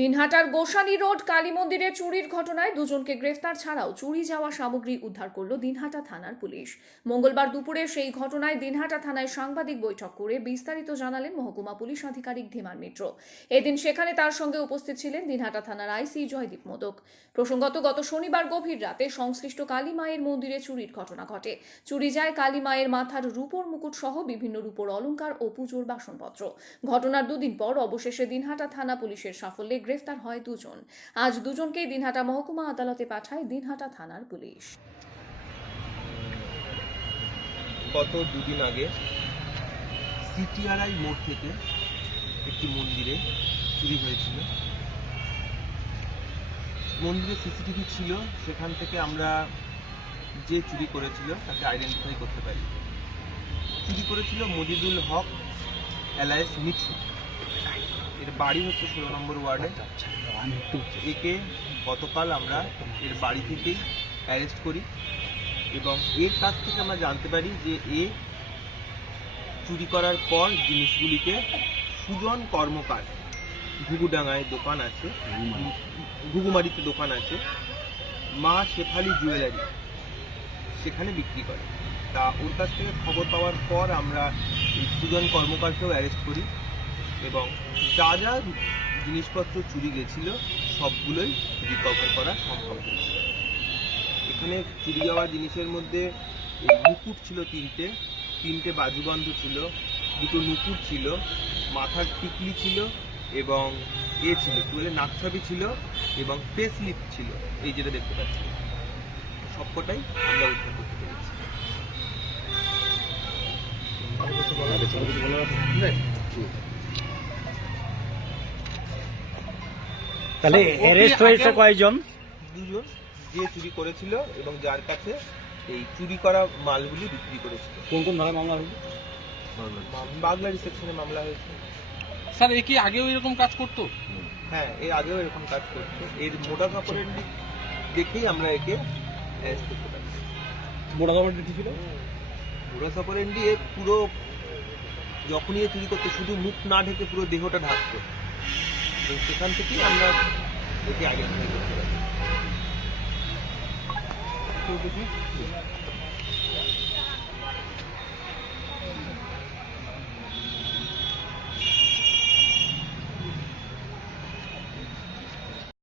দিনহাটার Gosani road, Kali মন্দিরে চুরির ঘটনায় দুজনকে গ্রেফতার ছাড়াও চুরি যাওয়া সামগ্রী উদ্ধার করল দিনহাটা থানার পুলিশ। মঙ্গলবার দুপুরে সেই ঘটনায় দিনহাটা থানায় সাংবাদিক বৈঠক করে বিস্তারিত জানালেন মহকুমা পুলিশ আধিকারিক ধীমান মিত্র। এদিন সেখানে তার সঙ্গে উপস্থিত ছিলেন দিনহাটা থানার আইসি জয়দীপ মোদক। প্রসঙ্গত, গত শনিবার গভীর রাতে সংশ্লিষ্ট কালী মায়ের মন্দিরে চুরির ঘটনা ঘটে। চুরি যায় কালী মায়ের মাথার রূপোর মুকুট সহ বিভিন্ন রূপোর অলংকার ও পুজোর বাসনপত্র। ঘটনার দুদিন পর অবশেষে দিনহাটা থানা পুলিশের সাফল্যে গ্রেফতার হয় দুজন। আজ দুজনকেই দিনহাটা মহকুমা আদালতে পাঠায় দিনহাটা থানার পুলিশ। গত দুদিন আগে সিটিআরআই মোড় থেকে একটি মন্দিরে চুরি হয়েছিল। মন্দিরে সিসিটিভি ছিল, সেখান থেকে আমরা যে চুরি করেছিল তাকে আইডেন্টিফাই করতে পারি। চুরি করেছিল মজিদুল হক অ্যালায়েস মিঠু। বাড়ি হচ্ছে ষোলো নম্বর ওয়ার্ডে। একে গতকাল আমরা এর বাড়ি থেকেই অ্যারেস্ট করি এবং এর কাছ থেকে আমরা জানতে পারি যে এ চুরি করার পর জিনিসগুলিকে সুজন কর্মকার, ঘুঘুডাঙ্গায় দোকান আছে, ঘুঘুমারিতে দোকান আছে, মা শেফালি জুয়েলারি সেখানে বিক্রি করে। তা ওর কাছ থেকে খবর পাওয়ার পর আমরা সুজন কর্মকারকেও অ্যারেস্ট করি। এবং যা যা জিনিসপত্র চুরি গেছিল সবগুলোই রিকভার করা সম্ভব হয়েছিল এখানে চুরি যাওয়া জিনিসের মধ্যে মুকুট ছিল তিনটে তিনটে বাজুবন্ধ ছিল দুটো নুপুর ছিল মাথার টিকলি ছিল এবং এ ছিল কি বলে নাকছাবি ছিল এবং ফেস লিপ ছিল এই যেটা দেখতে পাচ্ছি। সবকটাই আমরা উদ্ধার করতে পেরেছি। কি অ্যারেস্ট হয়েছে কয়জন? দুজন যে চুরি করেছিল এবং যার কাছে এই চুরি করা মালগুলি বিক্রি করেছিল। কোন কোন ধারা মামলা হয়েছে? বাগলারি সেকশনে মামলা হয়েছে। স্যার এ কি আগেও এরকম কাজ করতো? হ্যাঁ এর আগেও এরকম কাজ করছে এর মোটা কাপড়ের দেখেই আমরা একে অ্যারেস্ট করতে পারি। মোটা কাপড় কি ছিল মোটা কাপড়ের এ পুরো যখনই চুরি করতে শুধু মুখ না ঢেকে পুরো দেহটা ঢাকতো। সেখান থেকেই আমরা একে আগে করতে